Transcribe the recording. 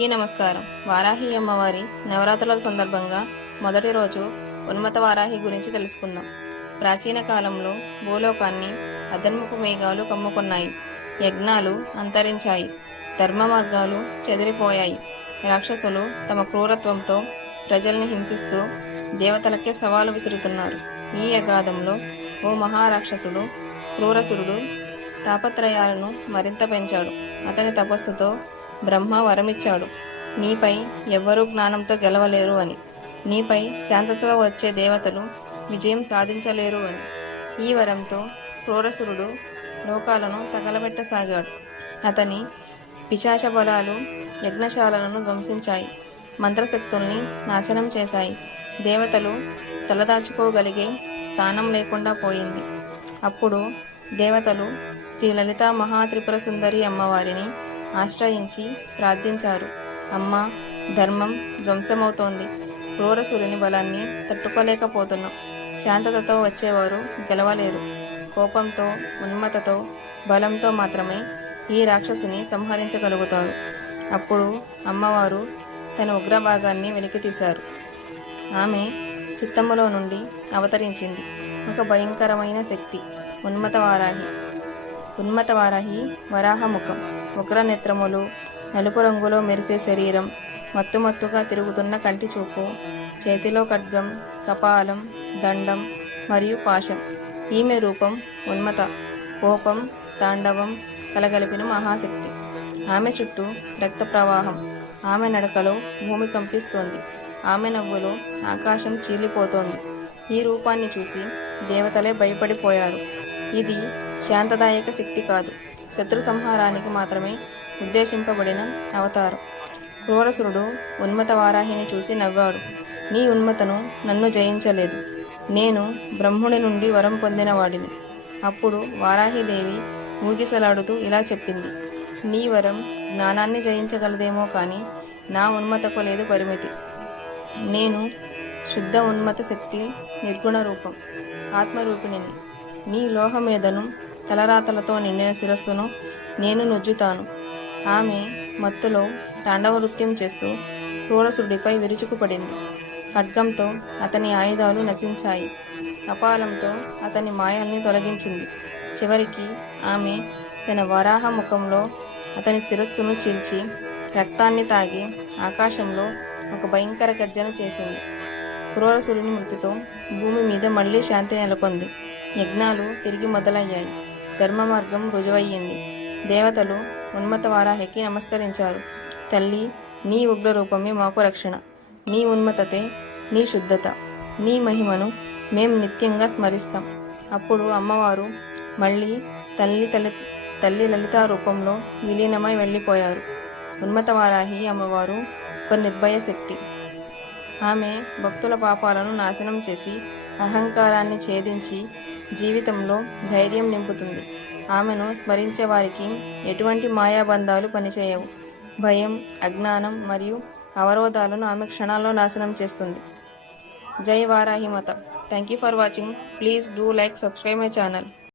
ఈ నమస్కారం. వారాహి అమ్మవారి నవరాత్రుల సందర్భంగా మొదటి రోజు ఉన్మత వారాహి గురించి తెలుసుకుందాం. ప్రాచీన కాలంలో భూలోకాన్ని అదన్ముఖ మేఘాలు కమ్ముకున్నాయి. యజ్ఞాలు అంతరించాయి. ధర్మ మార్గాలు చెదిరిపోయాయి. రాక్షసులు తమ క్రూరత్వంతో ప్రజల్ని హింసిస్తూ దేవతలకే సవాలు విసురుతున్నారు. ఈ యగాదంలో ఓ మహారాక్షసుడు క్రూరసురుడు తాపత్రయాలను మరింత పెంచాడు. అతని తపస్సుతో బ్రహ్మ వరమిచ్చాడు. నీపై ఎవ్వరూ జ్ఞానంతో గెలవలేరు అని. నీపై శాంతతో వచ్చే దేవతలు విజయం సాధించలేరు అని. ఈ వరంతో క్రూరసురుడు లోకాలను తగలబెట్టసాగాడు. అతని పిశాచ బలాలు యజ్ఞశాలలను ధ్వంసించాయి. మంత్రశక్తుల్ని నాశనం చేశాయి. దేవతలు తలదాచుకోగలిగే స్థానం లేకుండా పోయింది. అప్పుడు దేవతలు శ్రీ లలితా మహాత్రిపుర సుందరి అమ్మవారిని ఆశ్రయించి ప్రార్థించారు. అమ్మ ధర్మం ధ్వంసమవుతోంది. క్రూరసురుని బలాన్ని తట్టుకోలేకపోతున్నాం. శాంతతతో వచ్చేవారు గెలవలేరు. కోపంతో ఉన్మతతో బలంతో మాత్రమే ఈ రాక్షసుని సంహరించగలుగుతారు. అప్పుడు అమ్మవారు తన ఉగ్రభాగాన్ని వెలికితీశారు. ఆమె చిత్తములో నుండి అవతరించింది. ఒక భయంకరమైన శక్తి ఉన్మత వారాహి ఉన్మత వారాహి వరాహముఖం. ఉగ్ర నేత్రములు నలుపు రంగులో మెరిసే శరీరం మత్తుమత్తుగా తిరుగుతున్న కంటి చూపు చేతిలో ఖడ్గం కపాలం దండం మరియు పాశం. ఈమె రూపం ఉన్మత కోపం తాండవం కలగలిపిన మహాశక్తి. ఆమె చుట్టూ రక్త ప్రవాహం. ఆమె నడకలో భూమి కంపిస్తోంది. ఆమె నవ్వులో ఆకాశం చీలిపోతోంది. ఈ రూపాన్ని చూసి దేవతలే భయపడిపోయారు. ఇది శాంతదాయక శక్తి కాదు. శత్రు సంహారానికి మాత్రమే ఉద్దేశింపబడిన అవతారం. క్రూరసురుడు ఉన్మత వారాహిని చూసి నవ్వాడు. నీ ఉన్మతను నన్ను జయించలేదు. నేను బ్రహ్ముడి నుండి వరం పొందినవాడిని అప్పుడు వారాహిదేవి ఊగిసలాడుతూ ఇలా చెప్పింది. నీ వరం జ్ఞానాన్ని జయించగలదేమో కానీ నా ఉన్మతకు లేదు పరిమితి. నేను శుద్ధ ఉన్మత శక్తి నిర్గుణ రూపం ఆత్మరూపిణిని. నీ లోహమేదను తలరాతలతో నిండిన శిరస్సును నేను నుజ్జుతాను. ఆమె మత్తులో తాండవ నృత్యం చేస్తూ క్రూరసుడిపై విరుచుకుపడింది. ఖడ్గంతో అతని ఆయుధాలు నశించాయి. కపాలంతో అతని మాయల్ని తొలగించింది. చివరికి ఆమె తన వరాహ ముఖంలో అతని శిరస్సును చీల్చి రక్తాన్ని తాగి ఆకాశంలో ఒక భయంకర గర్జన చేసింది. క్రూరసురుని మృతితో భూమి మీద మళ్ళీ శాంతి నెలకొంది. యజ్ఞాలు తిరిగి మొదలయ్యాయి. ధర్మ మార్గం రుజువయ్యింది. దేవతలు ఉన్మత వారాహికి నమస్కరించారు. తల్లి నీ ఉగ్ర రూపమే మాకు రక్షణ. నీ ఉన్మతతే నీ శుద్ధత. నీ మహిమను మేం నిత్యంగా స్మరిస్తాం. అప్పుడు అమ్మవారు మళ్ళీ తల్లి తల్లి తల్లి లలిత రూపంలో విలీనమై వెళ్ళిపోయారు. ఉన్మత వారాహి అమ్మవారు ఒక నిర్భయ శక్తి. ఆమె భక్తుల పాపాలను నాశనం చేసి అహంకారాన్ని ఛేదించి జీవితంలో ధైర్యం నింపుతుంది. ఆమెను స్మరించే వారికి ఎటువంటి మాయాబంధాలు పనిచేయవు. భయం అజ్ఞానం మరియు అవరోధాలను ఆమె క్షణాల్లో నాశనం చేస్తుంది. జై Varahimata. Thank you for watching please do like subscribe my channel